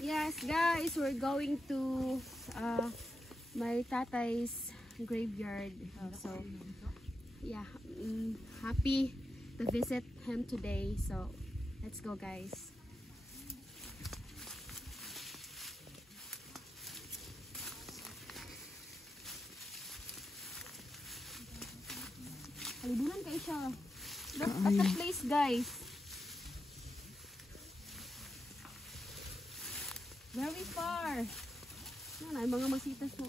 Yes, guys, we're going to my tatay's graveyard. So, yeah, happy to visit him today. So, let's go, guys. Halibunan kayo siya. Look at the place, guys. Very far. Yan ay mga masitas mo.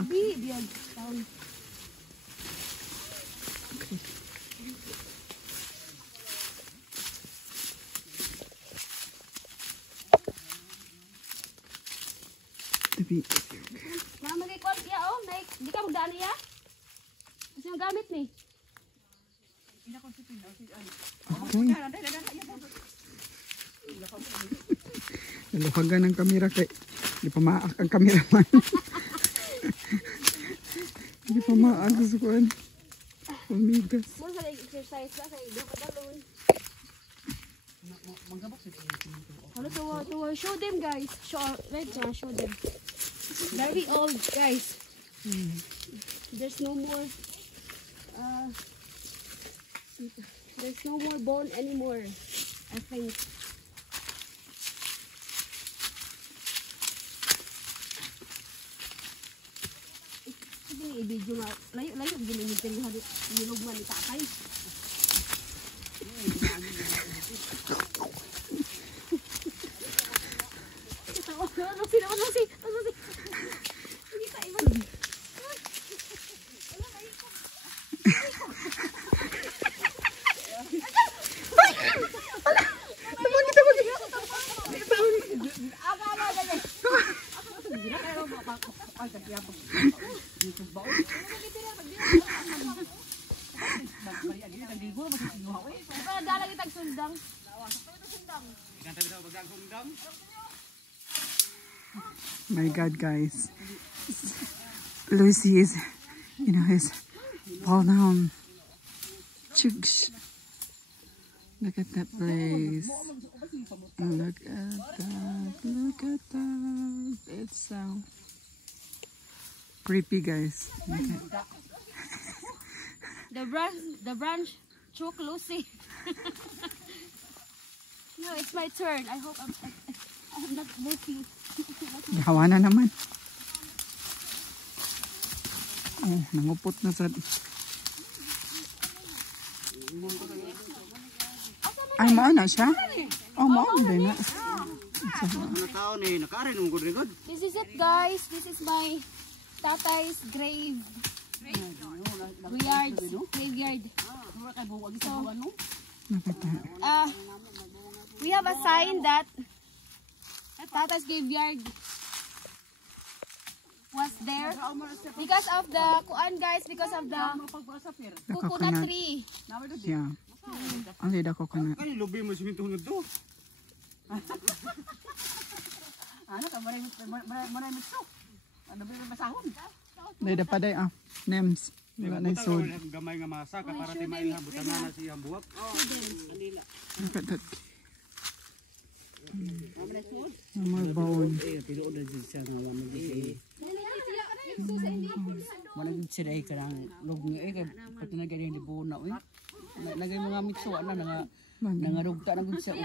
Abi, diyan. Mama kay kwal ya oh, naik di ka magdaan ya. Kasi yung gamit ni. Naluhagan ng kamera kay di pa maak ang kameraman. Di pa maak sa kuan. Omigas. Mo sa exercise ba sa ido ka balon. Hello to show them guys. Show them. Very old guys. There's no more bone anymore, I think. Sige i-video nga. Layo gini ni pero hinugman ni tatay. My God, guys. Lucy is, his fall down. Chugs. Look at that place. Look at that. Look at that. It's so creepy, guys. Okay. The branch choke Lucy. No, it's my turn. I hope I'm not moving. Hawa na naman. Oh, nangupot na sa... Ay, maana siya? Oh, maana din na. This is it, guys. This is my tatay's graveyard. So, we have a sign that Tata's graveyard was there because of the kuan, guys, because of the coconut tree. Yeah. Only the coconut. Dahil pa day names. Wala na isod. Gamay nga masa para ti mailha butana na siyang buwak. Look at that. More bone. Managin sila ay karang lugni ay pati na ganyan di buo na uy. Nagay mga mitso na nangarugta na gud sa uy.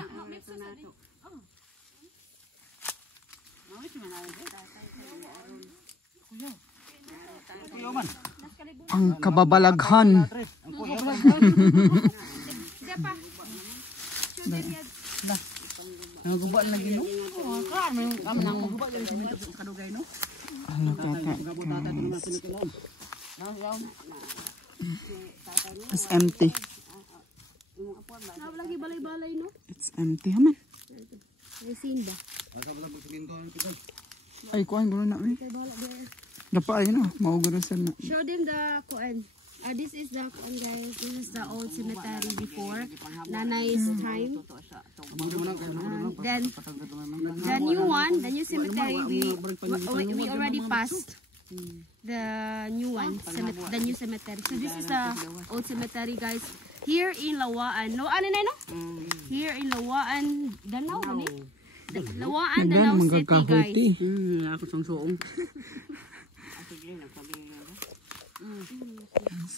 Ang kababalaghan. Nagubaan lagi no. Kan man nang magubaan lagi sa kadugay no. Ano kaka? It's empty. Lagi balay-balay, no? It's empty, haman. Resin ba? Ay, kuhan gano'n na. Dapa ayun na. Mauguro sa na. Show them the kuan. This is the guys. This is the old cemetery before Nanay's time. Then the new one, the new cemetery, we already passed the new one, the new cemetery. So this is the old cemetery, guys. Here in Lawaan. Lawaan na no? Here in Lawaan, Danau ni. Lawaan, Danau City, guys. Ako song-song.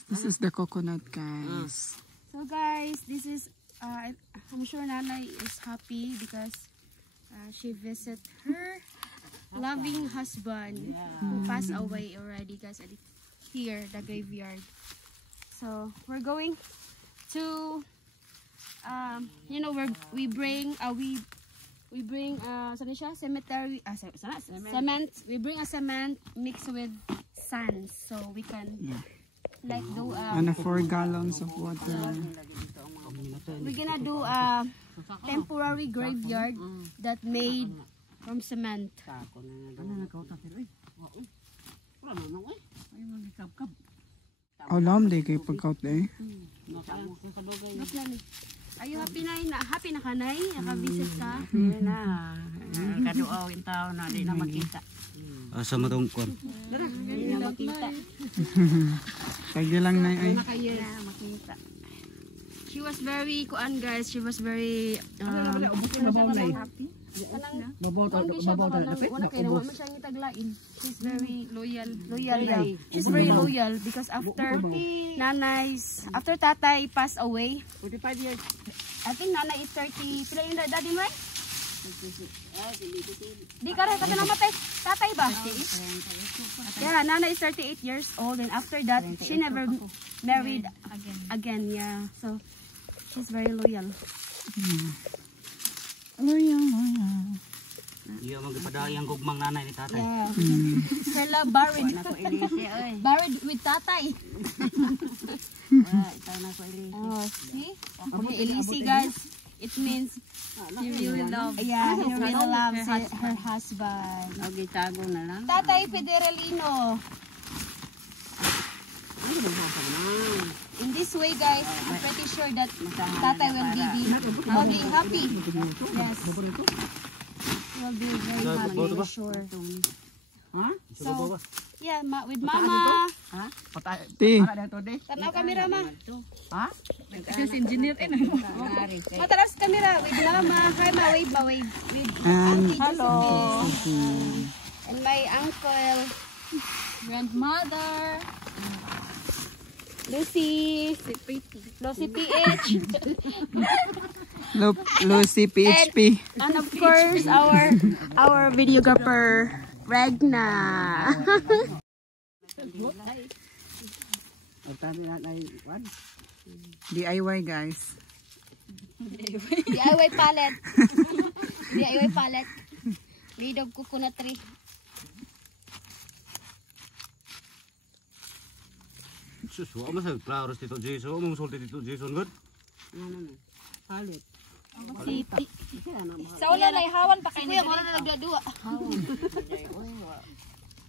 This is the coconut, guys. So guys, this is I'm sure Nanay is happy because she visit her loving husband who passed away already, guys. Here, the graveyard. So we're going to you know, we bring saan siya? Cemetery, cement. We bring a cement mixed with sand so we can like do And 4 gallons of water. we're gonna do a temporary graveyard that made from cement. Alam, di kayo pagkaut eh. Are you happy na? Happy na ka, Nay? Naka-visit ka? Kaduaw yung tao na di na makita. Asa matong kon. Hindi na makita. Sige lang na ay. Makaya na makita. She was very, guys, she was very, she's very loyal. She's very loyal because after after tatay passed away, 45 years. I think nanay is 30, pila yung daddy mo eh? Di ka rin, kasi namatay, tatay ba? Yeah, nanay is 38 years old and after that, she never married again, yeah. So, she's very loyal. Loyal. Iya magpadayang gugmang nanay ni tatay. Yeah. Sila buried. Buried with tatay. Oh, see? Okay, Elise, guys. It means she really loves. Yeah, he really loves her husband. Tago na lang. Tatay Federalino. In this way, guys, I'm pretty sure that tatay will be happy. Yes. Will be very happy, I'm sure. So, yeah, with mama. Ti. Tanaw kamera, ma. Ha? Kasi engineer matalas kamera with mama. Hi, ma, wave. With And hello. And my uncle, grandmother, Lucy PH, Lucy PHP. and of course our videographer Regna. DIY, guys. DIY palette. DIY palette. Made of coconut tree. Sus, wa man sa flowers dito Jason. Mo sulti dito Jason good. Palit. City. Sa wala na ihawan pa kayo. Kuya, mo na nagdadua.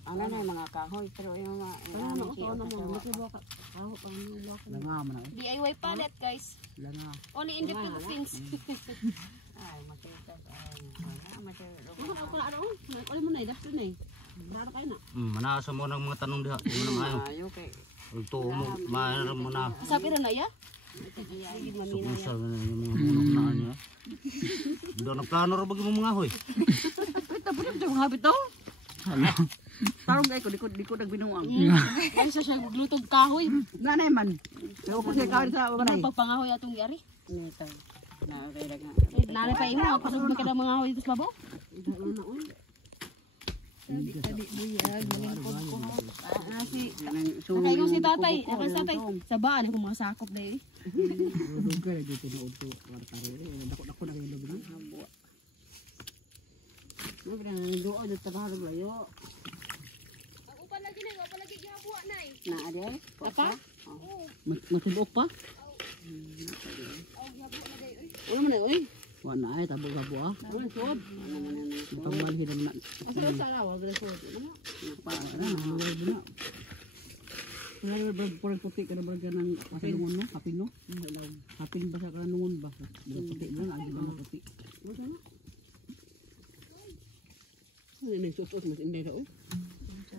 Ano na mga kahoy pero yung mga DIY palette, guys. Only in the Philippines. ay makita Manasa mo ng mga tanong diha. Di mo na maayo. ayo kay Ito mo maayo mo na. Sabi rin na ya? Sukusal na yung mga munok niya. Do na plano ra bagi mo mga hoy. mga habit to. Tarong gay ko di ko nagbinuang. Ay, siya maglutog kahoy. Nanay man. Pero ko siya kahoy sa Ano pagpangahoy atong yari? nito. Na kay daga. Nari pa imo, pasok mo kada mga hoy sa babaw. Nakaingon si tatay, sa baan ako mga sakop na eh. Ako pa lagi na, ako lagi gihabuan na eh. Apa? Matubok pa? Wala man eh. Wala ay tabo-tabo ah. Wala sob. Pagbalhin na. Asa sa lawa, wala sob. Para na. Kaya parang puti ka na ba ng pasalungon no? Hapin no? Hapin ba sa kanungon ba? Puti mo na, agi ba na puti? Ano yung susot mas inday na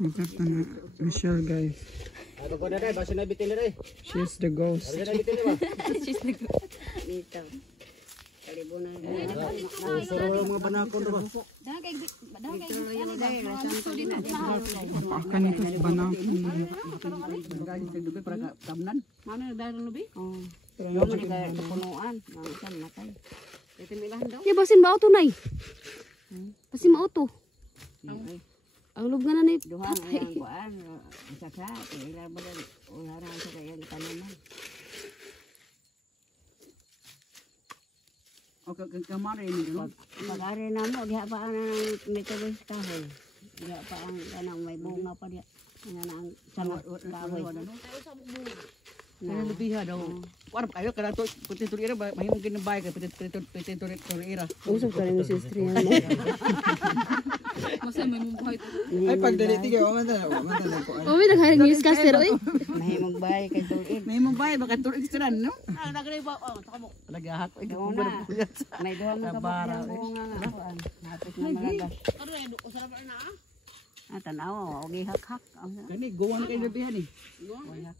Magkata na Michelle guys. Ano ko na dai, basta na bitin na dai. She's the ghost. Ano na bitin ba? Dito. Kalibunan. Suro mga banakon ba? Napaakan nito sa banakon. Nagagin sa dubi para kamnan. Mana nagdaro lubi? Oh. Pero Yo man kay punuan, mangsan natay. Ito milahan daw. Ya basin ba auto nay? Basin ba auto? Ang lubgan na ni Duha ang kuan saka ila badan ularang sa kayang tanaman. O kamari ni no. Pagari na mo diha pa ang metelis kahoy. Diha pa ang kanang may bunga pa diha. Nga ang sangot kahoy. Kaya lubiha daw. Kuan kayo kada to puti turira mahimong ginabay kay puti turira. usap ka ni Mrs. Triana. Masay may mumbuhay. Ay pagdaliti kayo, man na ko. Omi nagharing newscaster oy. Mahimong bay kay tuig. Mahimong bay baka tuig siran no. Ah nagre ba saka mo. Lagahak oi Duha na. May duha mo ka bunga nga kuan. Hapit na malagas. Ano eh, usap na Tanaw og hak-hak. Kani guwang kay lubiha ni. Hak-hak.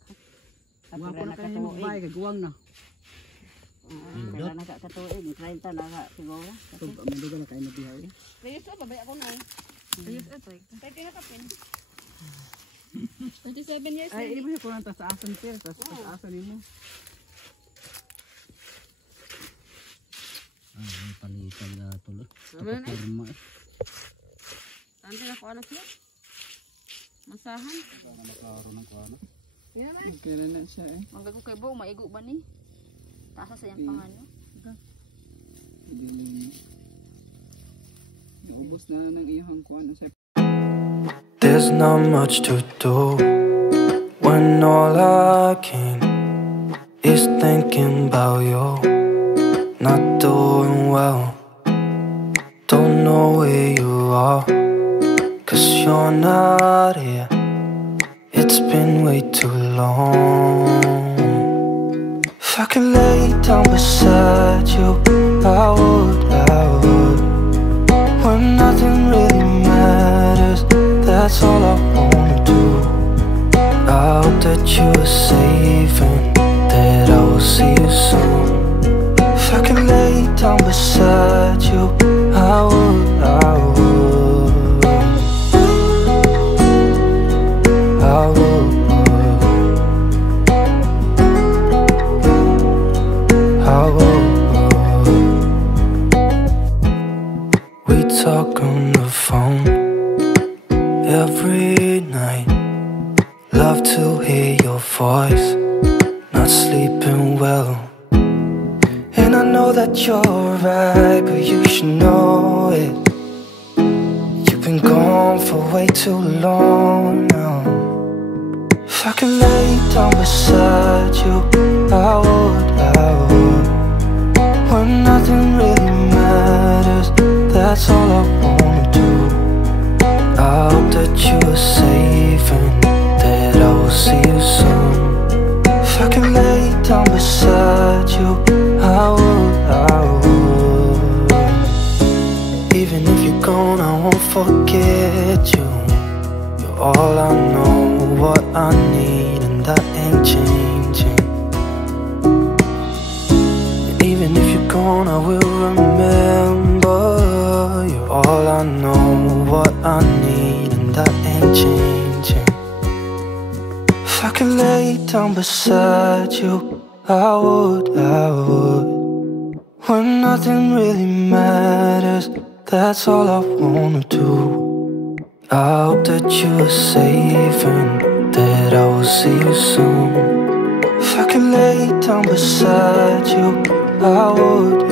Guwang ko na kay bay kay guwang na. Kaya na ka tuig 30 na ka siguro. So manduga na kay lubiha. Players ko, babay ako na eh. Players ito eh. 30 na kapin. 27 years Ay ibo ko nang sa asan pier sa asan nimo. Ah, palitan na tuloy. Ano na? Pirma. Tante na ko anak siya. Masahan. Nakaroon ng kuano. Yan na. Kailan na siya eh. Manggago kay Bo, maigo ba ni? Tasa sa iyang panganyo. Naubos na ng iyong kuan sa There's not much to do when all I can is thinking about you. Not doing well, don't know where you are, 'cause you're not here. It's been way too long. If I could lay down beside you, I would. When nothing really matters, that's all I wanna do. I hope that you are safe and that I will see you soon. If I could lay down beside you, I would. I would. We talk on the phone every night. Love to hear your voice. Not sleeping well. And I know that you're right, but you should know it. You've been gone for way too long now. If I could lay down beside you, I would. When nothing really matters, that's all I wanna do. I hope that you are safe and that I will see you soon. If I could lay down beside you, I would. Even if you're gone, I won't forget you. You're all I know, what I need, and that ain't changing. Even if you're gone, I will remember. You're all I know, what I need, and that ain't changing. If I could lay down beside you, I would. When nothing really matters, that's all I wanna do. I hope that you are safe and that I will see you soon. If I could lay down beside you, I would.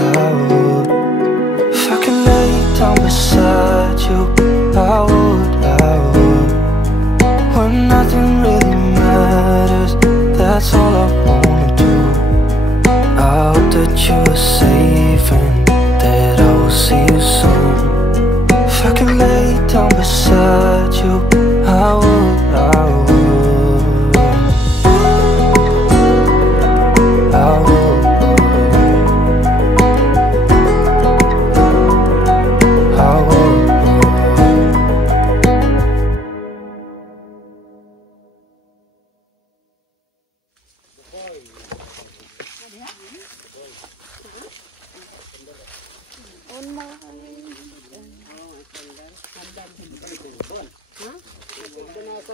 If I could lay down beside you, I would. When nothing really matters, that's all I wanna do. I hope that you are safe and that I will see you soon. If I could lay down beside you, I would.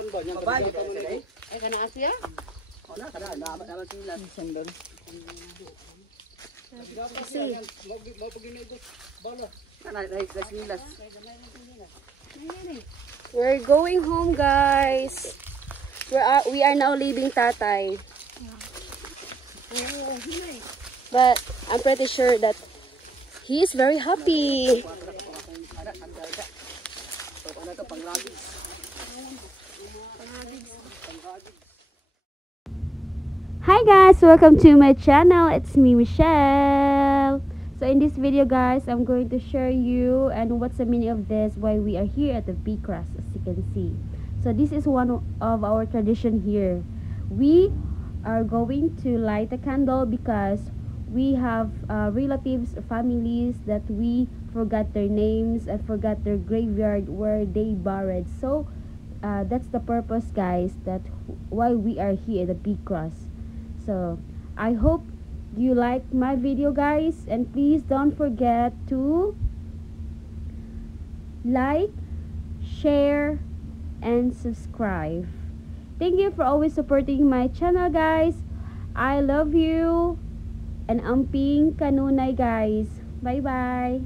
Ay kana asya? Ona kada dapat sila sandal. We're going home, guys. We are now leaving Tatay. But I'm pretty sure that he is very happy. Hi guys, welcome to my channel. It's me, Michelle. So in this video, guys, I'm going to share you and what's the meaning of this, why we are here at the B-Cross, as you can see. So this is one of our tradition here. We are going to light a candle because we have relatives, families that we forgot their names and forgot their graveyard where they buried. So that's the purpose, guys, that why we are here at the B-Cross. So I hope you like my video, guys, and please don't forget to like, share, and subscribe. Thank you for always supporting my channel, guys. I love you, and amping kanunay, guys. Bye bye.